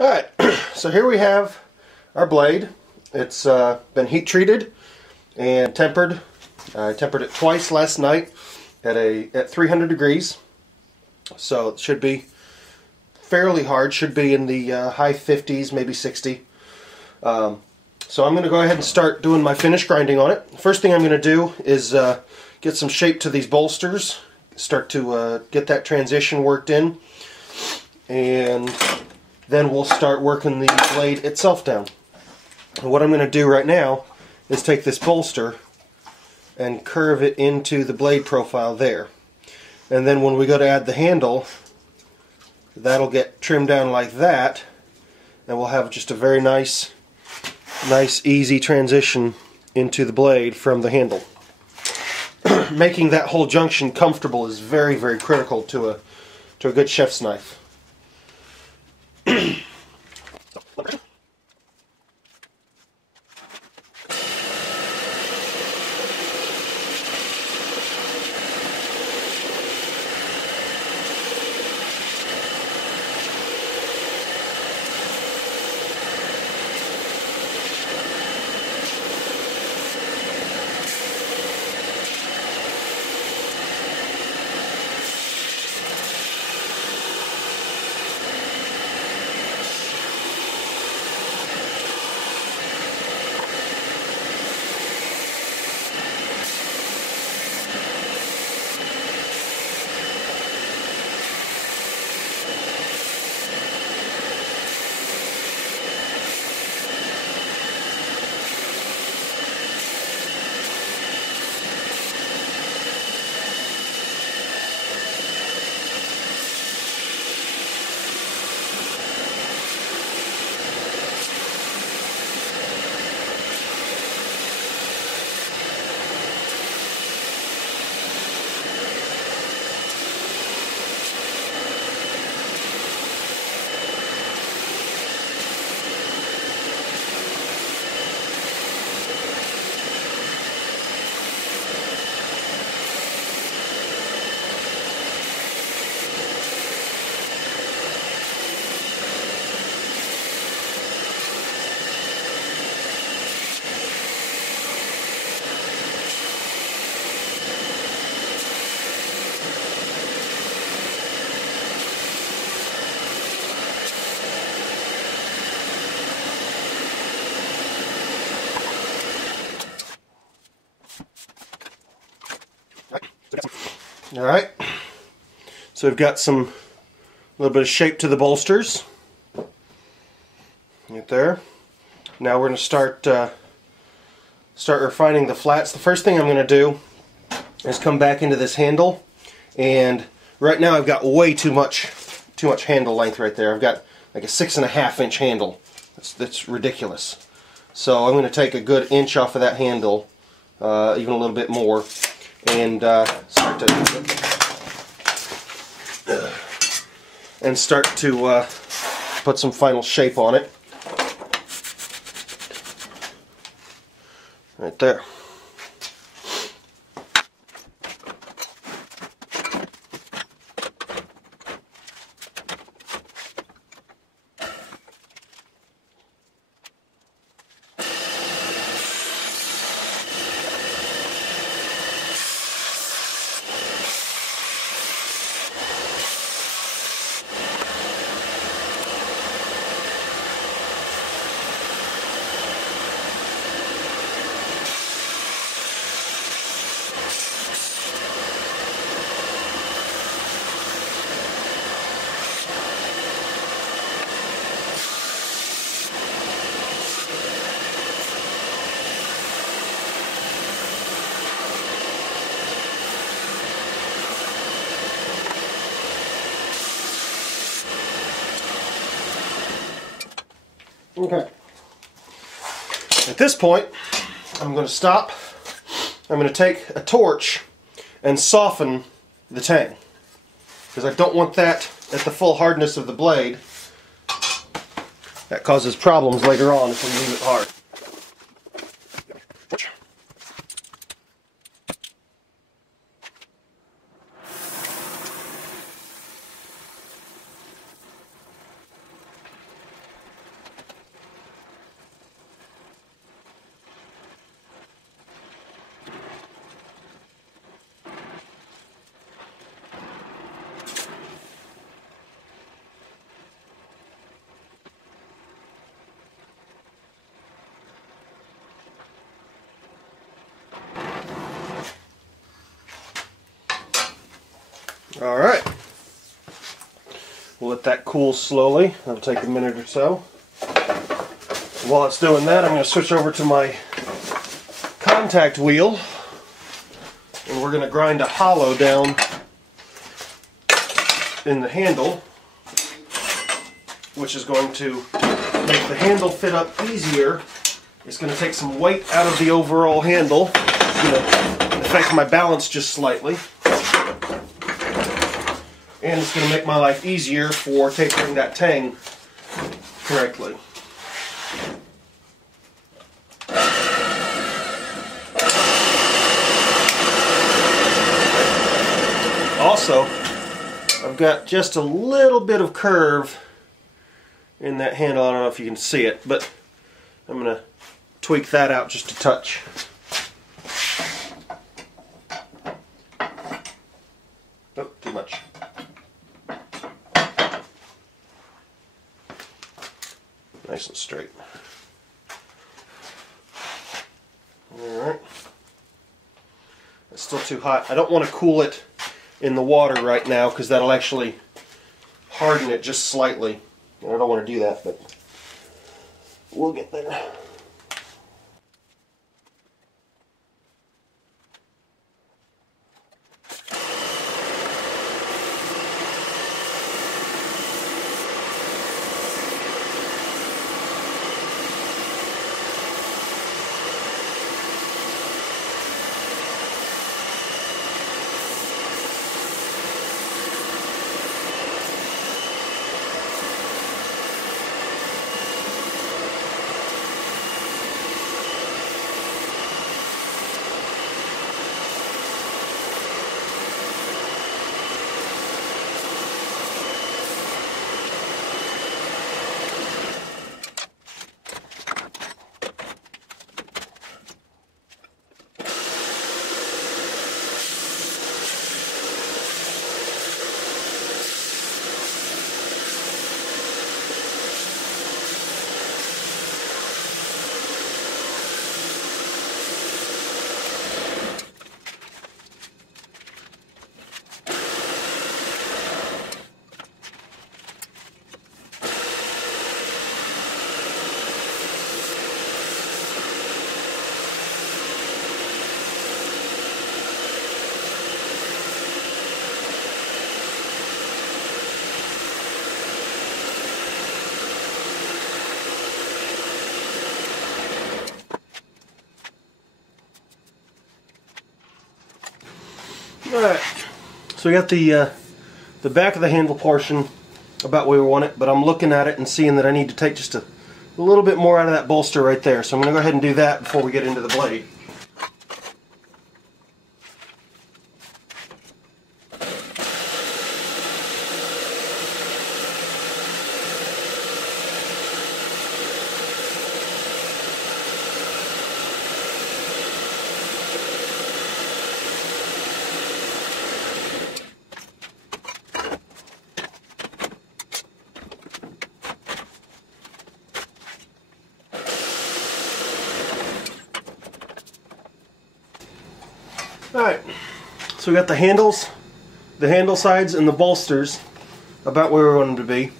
Alright, so here we have our blade. It's been heat treated and tempered. I tempered it twice last night at 300 degrees. So it should be fairly hard, should be in the high 50s, maybe 60. So I'm going to go ahead and start doing my finish grinding on it. First thing I'm going to do is get some shape to these bolsters, start to get that transition worked in, and then we'll start working the blade itself down. And what I'm going to do right now is take this bolster and curve it into the blade profile there. And then when we go to add the handle, that'll get trimmed down like that, and we'll have just a very nice easy transition into the blade from the handle. Making that whole junction comfortable is very, very critical to a good chef's knife. Alright, so we've got a little bit of shape to the bolsters right there. Now we're going to start refining the flats. The first thing I'm going to do is come back into this handle, and right now I've got way too much handle length right there. I've got like a 6.5 inch handle. That's ridiculous. So I'm going to take a good inch off of that handle, even a little bit more, and start to put some final shape on it. Right there. Okay. At this point, I'm going to stop. I'm going to take a torch and soften the tang, because I don't want that at the full hardness of the blade. That causes problems later on if we leave it hard. Alright. We'll let that cool slowly. That'll take a minute or so. While it's doing that, I'm going to switch over to my contact wheel. And we're going to grind a hollow down in the handle, which is going to make the handle fit up easier. It's going to take some weight out of the overall handle. It's going to affect my balance just slightly. And it's going to make my life easier for tapering that tang correctly. Also, I've got just a little bit of curve in that handle. I don't know if you can see it, but I'm going to tweak that out just a touch. Oh, too much. Nice and straight. Alright. It's still too hot. I don't want to cool it in the water right now because that'll actually harden it just slightly. And I don't want to do that, but we'll get there. Alright, so we got the back of the handle portion about where we want it, but I'm looking at it and seeing that I need to take just a little bit more out of that bolster right there. So I'm going to go ahead and do that before we get into the blade. Alright, so we got the handles, the handle sides, and the bolsters about where we want them to be.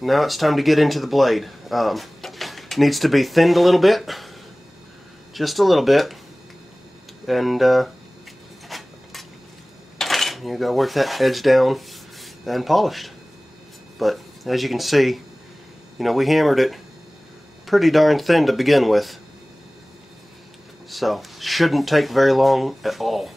Now it's time to get into the blade. Needs to be thinned a little bit, just a little bit, and you gotta work that edge down and polished. But as you can see, you know, we hammered it pretty darn thin to begin with. So, shouldn't take very long at all.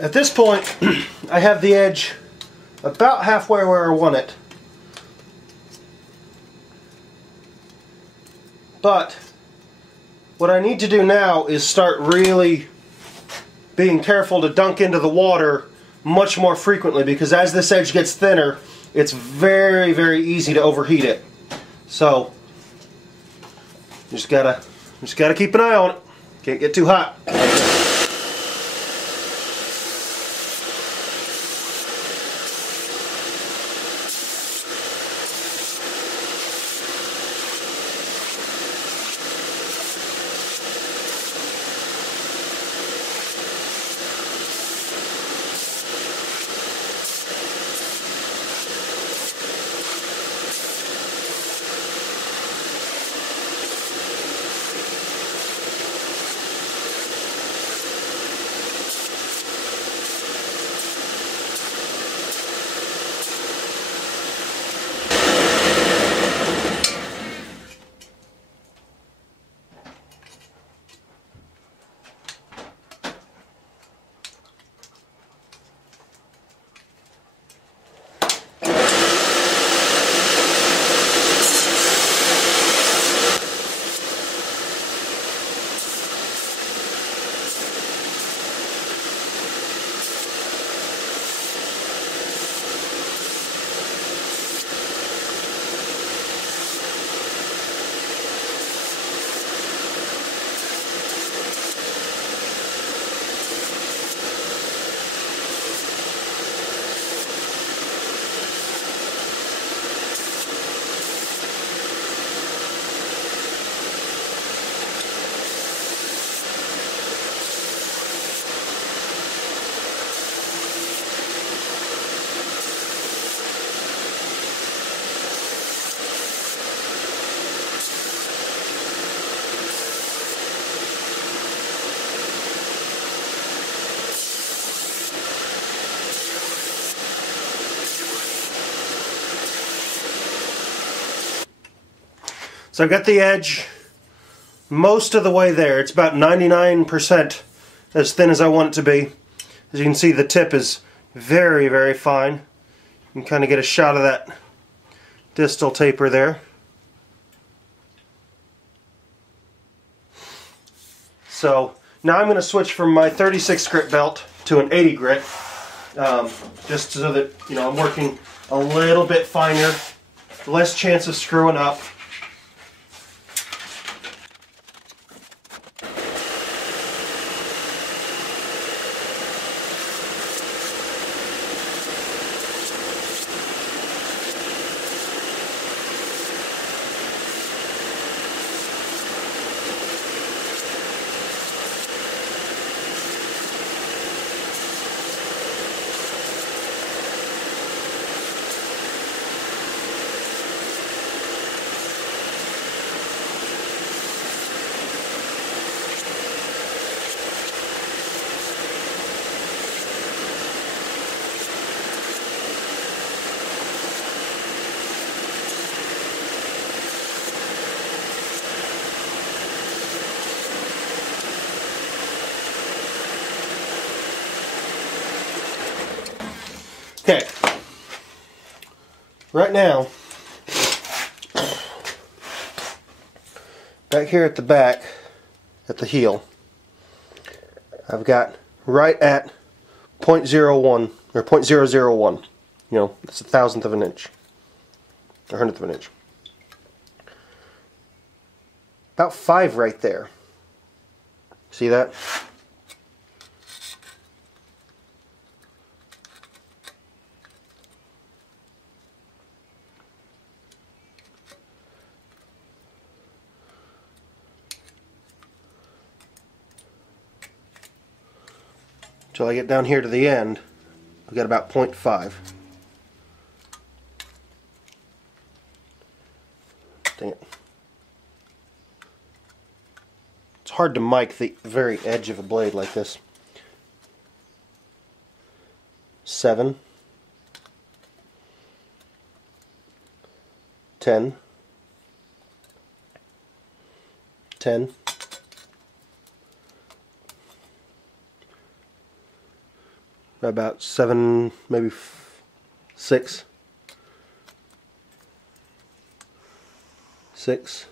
At this point, I have the edge about halfway where I want it. But what I need to do now is start really being careful to dunk into the water much more frequently, because as this edge gets thinner, it's very, very easy to overheat it. So you just gotta keep an eye on it. Can't get too hot. So I've got the edge most of the way there. It's about 99% as thin as I want it to be. As you can see, the tip is very, very fine. You can kind of get a shot of that distal taper there. So now I'm going to switch from my 36 grit belt to an 80 grit, just so that, you know, I'm working a little bit finer, less chance of screwing up. Okay, right now, back here at the back, at the heel, I've got right at 0.01, or 0.001, you know, it's a thousandth of an inch, or hundredth of an inch. About 5 right there. See that? Till I get down here to the end, we got about 0.5. Dang it. It's hard to mic the very edge of a blade like this. 7, 10, 10, 9, about 7, maybe 6. 6.